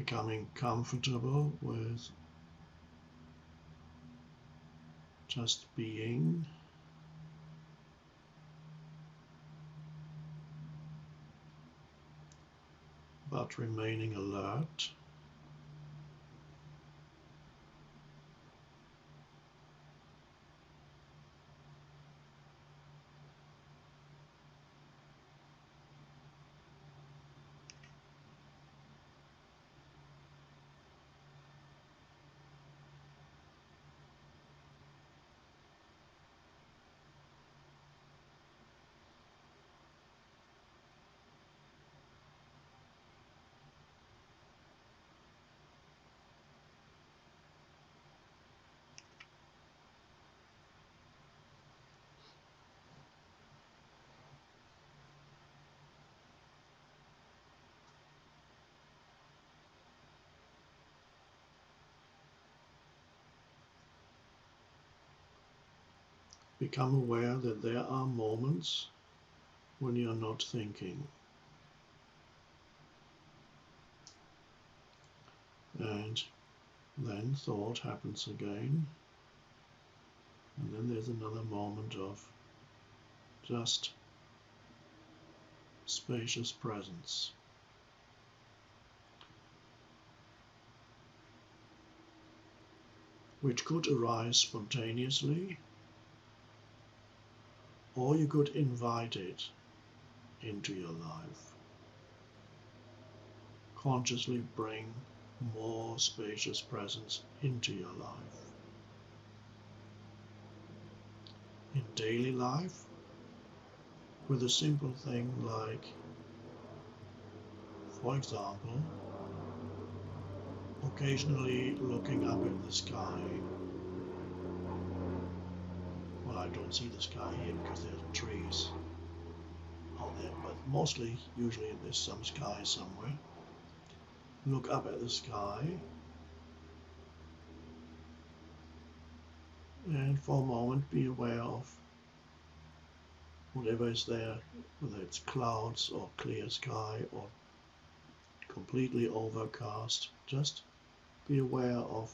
becoming comfortable with just being, but remaining alert. Become aware that there are moments when you're not thinking. And then thought happens again. And then there's another moment of just spacious presence. Which could arise spontaneously, or you could invite it into your life. Consciously bring more spacious presence into your life. In daily life, with a simple thing like, for example, occasionally looking up at the sky. Well, I don't see the sky here because there are trees out there, but usually there's some sky somewhere. Look up at the sky and for a moment be aware of whatever is there, whether it's clouds or clear sky or completely overcast. Just be aware of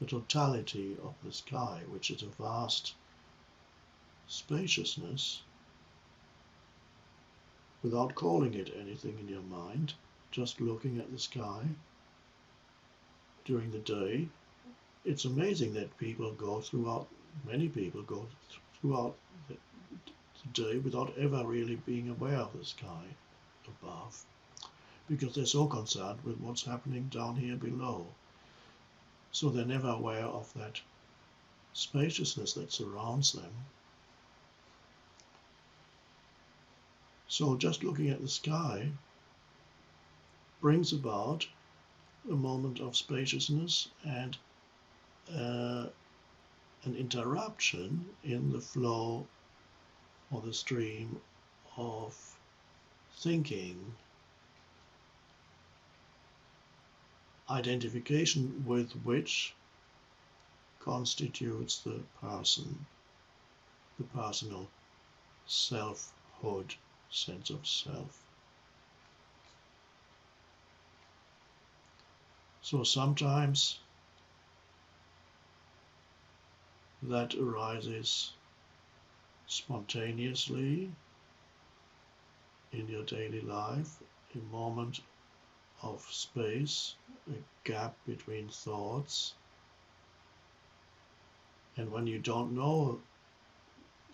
the totality of the sky, which is a vast spaciousness, without calling it anything in your mind, just looking at the sky during the day. It's amazing that many people go throughout the day without ever really being aware of the sky above, because they're so concerned with what's happening down here below. So they're never aware of that spaciousness that surrounds them. So just looking at the sky brings about a moment of spaciousness and an interruption in the flow or the stream of thinking, identification with which constitutes the personal selfhood, sense of self. So sometimes that arises spontaneously in your daily life, a moment of space, a gap between thoughts. And when you don't know,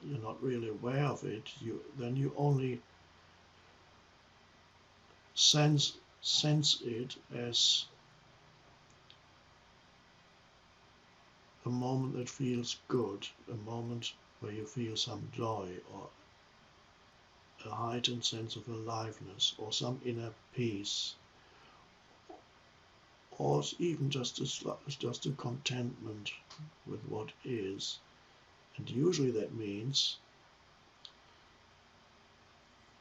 you're not really aware of it, then you only sense it as a moment that feels good, a moment where you feel some joy or a heightened sense of aliveness or some inner peace, or even just a contentment with what is. And usually that means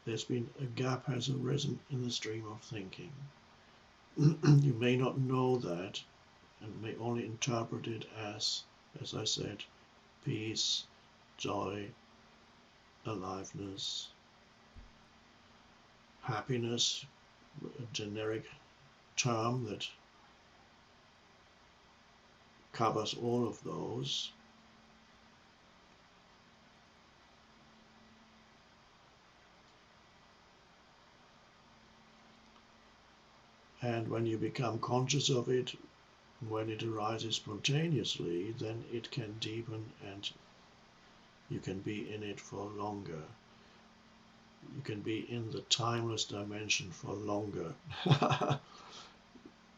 there's been a gap has arisen in the stream of thinking. You may not know that and may only interpret it as I said, peace, joy, aliveness, happiness, a generic term that covers all of those. And when you become conscious of it, when it arises spontaneously, then it can deepen and you can be in it for longer. You can be in the timeless dimension for longer.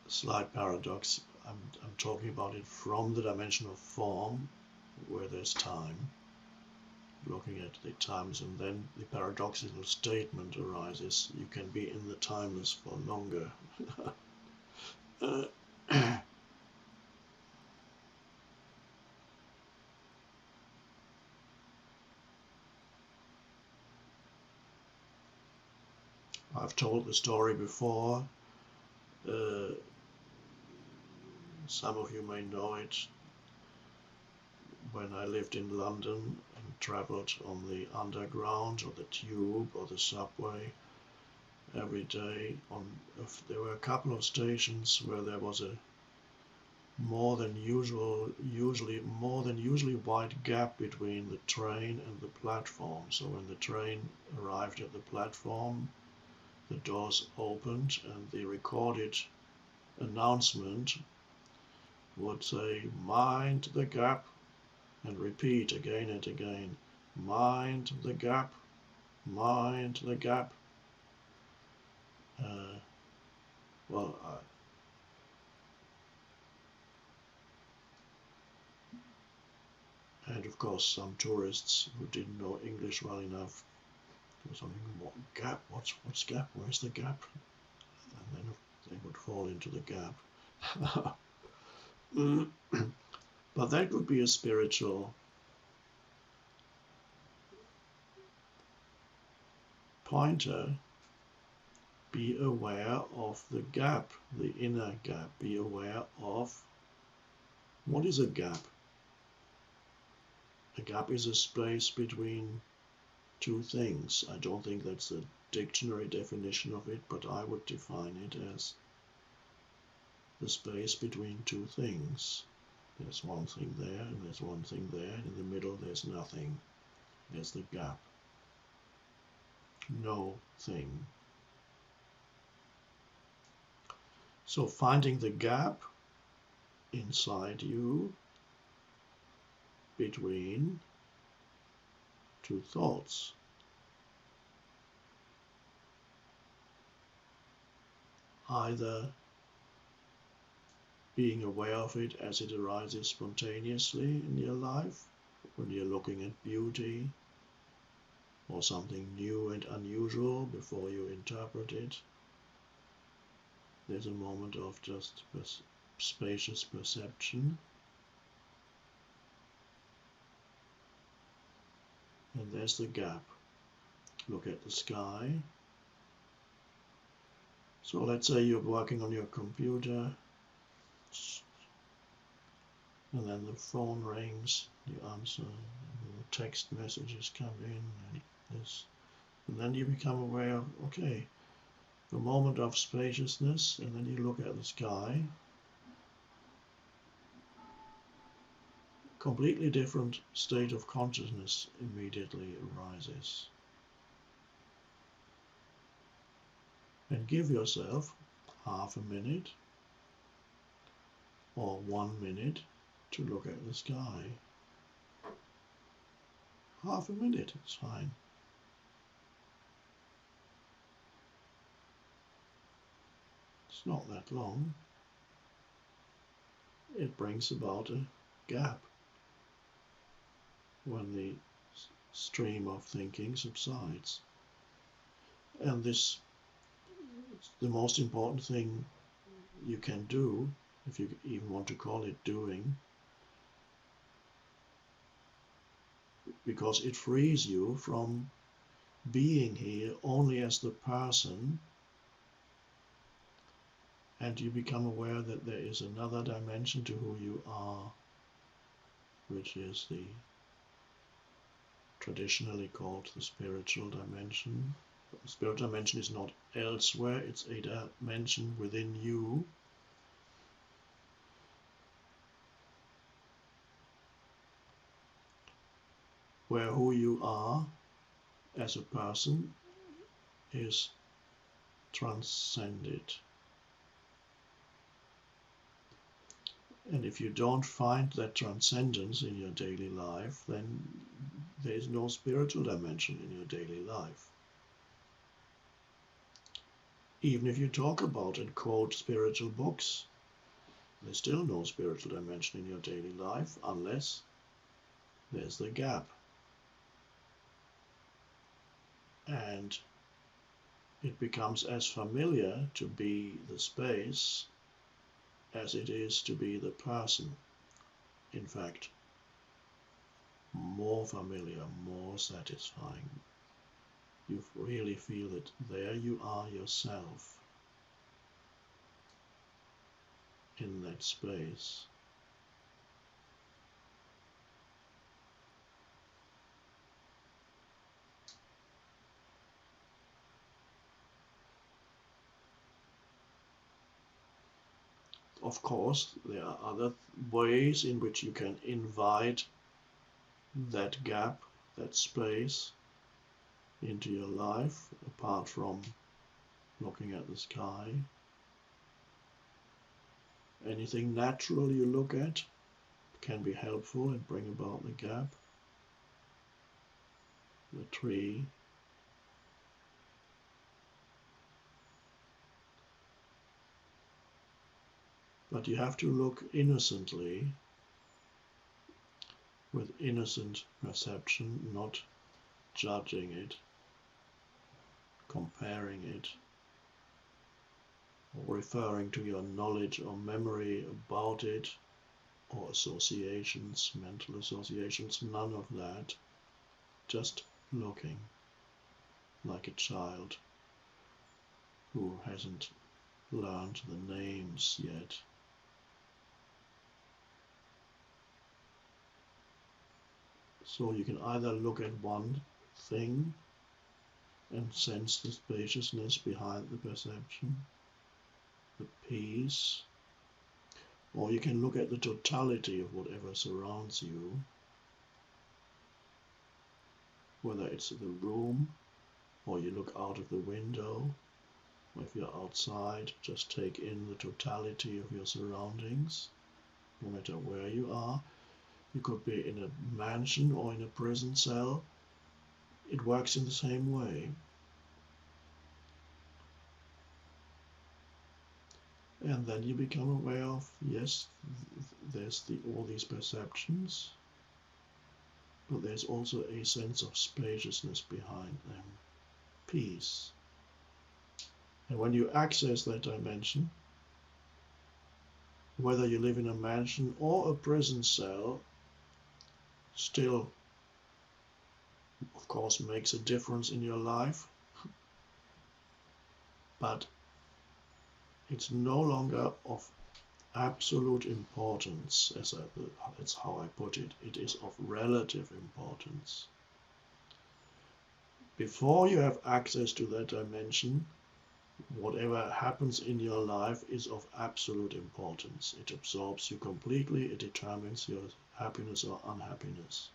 Slight paradox. I'm talking about it from the dimension of form, where there's time, looking at the times, and then the paradoxical statement arises, you can be in the timeless for longer. I've told the story before. Some of you may know it. When I lived in London and travelled on the underground or the tube or the subway every day, there were a couple of stations where there was a more than usually wide gap between the train and the platform. So when the train arrived at the platform, the doors opened and the recorded announcement would say, "Mind the gap," and repeat again and again, "Mind the gap, mind the gap." And of course some tourists who didn't know English well enough were something, "What gap? What's gap? Where's the gap?" And then they would fall into the gap. But that could be a spiritual pointer. Be aware of the gap, the inner gap. Be aware of what is a gap. A gap is a space between two things. I don't think that's the dictionary definition of it, but I would define it as the space between two things. There's one thing there, and there's one thing there, and in the middle there's nothing. There's the gap. No thing. So finding the gap inside you between two thoughts. Either being aware of it as it arises spontaneously in your life, when you're looking at beauty or something new and unusual before you interpret it. There's a moment of just spacious perception. And there's the gap. Look at the sky. So let's say you're working on your computer, and then the phone rings, you answer, and the text messages come in, and then you become aware of, okay, the moment of spaciousness, and then you look at the sky. Completely different state of consciousness immediately arises. And give yourself half a minute or 1 minute to look at the sky. Half a minute, it's fine. It's not that long. It brings about a gap when the stream of thinking subsides. And this is the most important thing you can do, if you even want to call it doing, because it frees you from being here only as the person, and you become aware that there is another dimension to who you are, which is the traditionally called the spiritual dimension, Spirit dimension is not elsewhere, it's a dimension within you. Where who you are as a person is transcended. And if you don't find that transcendence in your daily life, then there is no spiritual dimension in your daily life. Even if you talk about and quote spiritual books, there's still no spiritual dimension in your daily life unless there's the gap. And it becomes as familiar to be the space as it is to be the person. In fact, more familiar, more satisfying. You really feel that there you are yourself in that space. Of course, there are other ways in which you can invite that gap, that space into your life, apart from looking at the sky. Anything natural you look at can be helpful and bring about the gap. The tree, but you have to look innocently, with innocent perception, not judging it, comparing it, or referring to your knowledge or memory about it, or associations, mental associations, none of that. Just looking like a child who hasn't learned the names yet. So you can either look at one thing and sense the spaciousness behind the perception, the peace, or you can look at the totality of whatever surrounds you, whether it's the room, or you look out of the window, or if you're outside, just take in the totality of your surroundings, no matter where you are. You could be in a mansion or in a prison cell. It works in the same way. And then you become aware of, yes, there's all these perceptions, but there's also a sense of spaciousness behind them, peace. And when you access that dimension, whether you live in a mansion or a prison cell, still, of course, makes a difference in your life, but it's no longer of absolute importance, that's how I put it. It is of relative importance. Before you have access to that dimension, whatever happens in your life is of absolute importance. It absorbs you completely. It determines your happiness or unhappiness.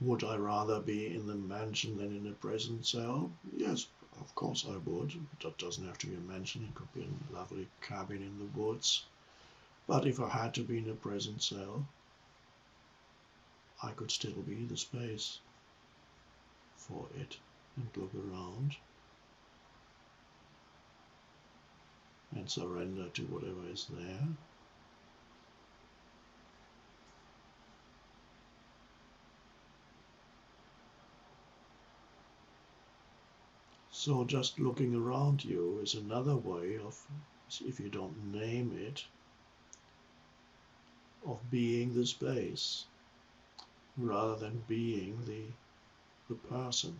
Would I rather be in the mansion than in a prison cell? Yes, of course I would. That doesn't have to be a mansion. It could be a lovely cabin in the woods. But if I had to be in a prison cell, I could still be the space for it and look around and surrender to whatever is there. So just looking around you is another way of, if you don't name it, of being the space rather than being the person.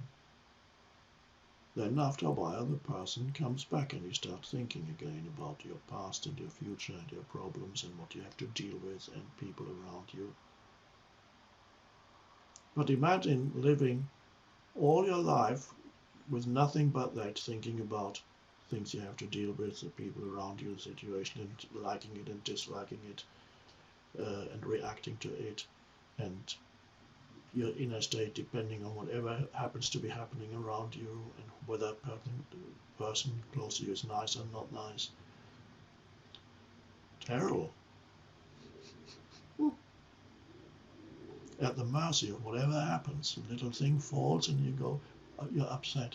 then after a while the person comes back and you start thinking again about your past and your future and your problems and what you have to deal with and people around you. But imagine living all your life with nothing but that, thinking about things you have to deal with, the people around you, the situation, and liking it and disliking it, and reacting to it, and your inner state depending on whatever happens to be happening around you, and whether a person close to you is nice or not nice. Terrible. At the mercy of whatever happens. A little thing falls and you're upset.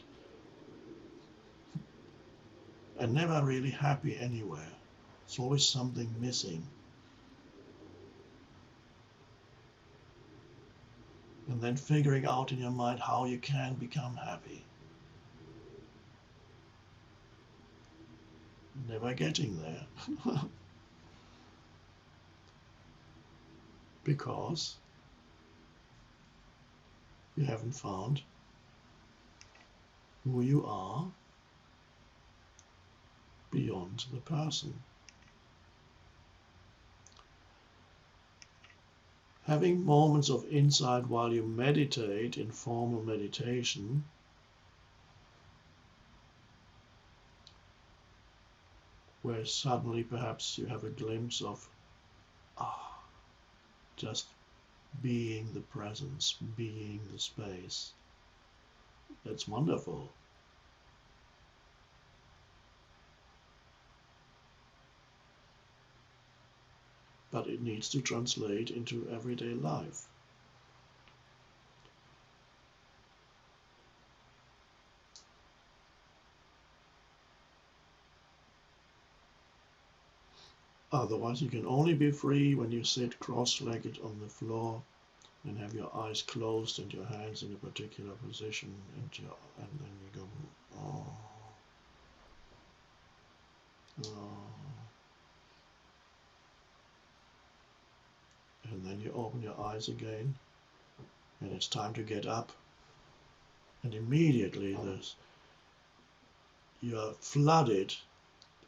And never really happy anywhere. It's always something missing. And then figuring out in your mind how you can become happy. Never getting there. Because you haven't found who you are beyond the person. Having moments of insight while you meditate in formal meditation where suddenly perhaps you have a glimpse of just being the presence, being the space. That's wonderful. But it needs to translate into everyday life. Otherwise, you can only be free when you sit cross-legged on the floor and have your eyes closed and your hands in a particular position, and then you go, oh, oh. And then you open your eyes again, and it's time to get up. And immediately you're flooded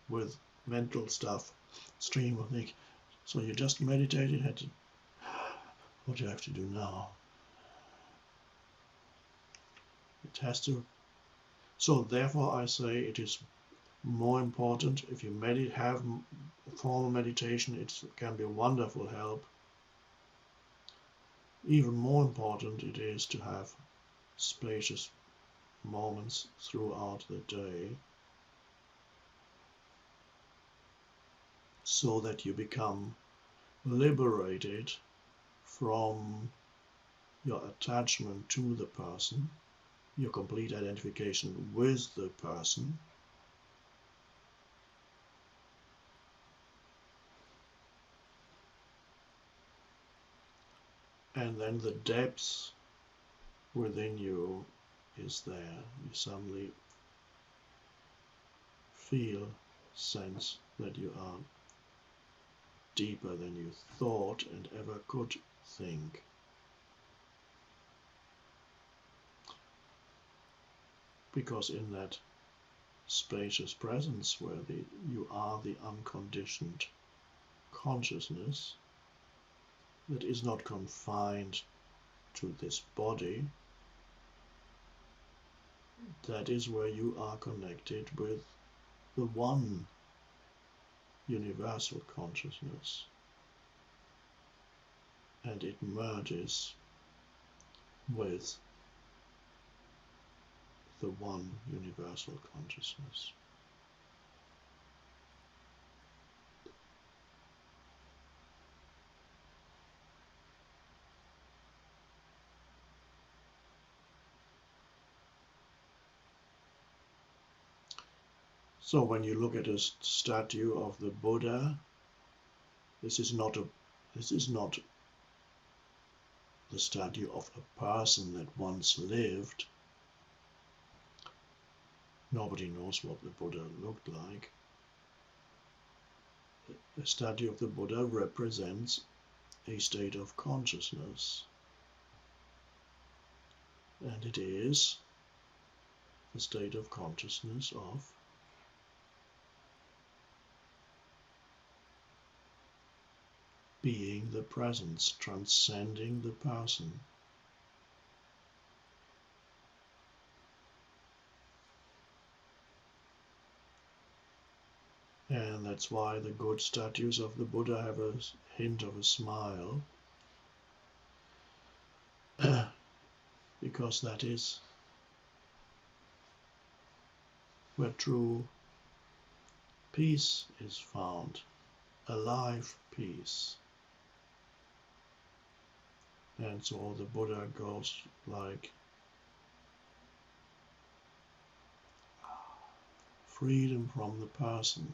with mental stuff, stream of thinking. So you just meditated, what do you have to do now? It has to. So therefore I say it is more important, if you have formal meditation, it can be a wonderful help. Even more important it is to have spacious moments throughout the day, so that you become liberated from your attachment to the person, your complete identification with the person, and then the depths within you is there. You suddenly feel, sense that you are deeper than you thought and ever could think. Because in that spacious presence where you are the unconditioned consciousness that is not confined to this body, that is where you are connected with the one universal consciousness, and it merges with the one universal consciousness. So when you look at a statue of the Buddha, this is not the statue of a person that once lived. Nobody knows what the Buddha looked like. The statue of the Buddha represents a state of consciousness, and it is a state of consciousness of being the presence, transcending the person. And that's why the good statues of the Buddha have a hint of a smile, because that is where true peace is found, alive peace. And so the Buddha goes like freedom from the person,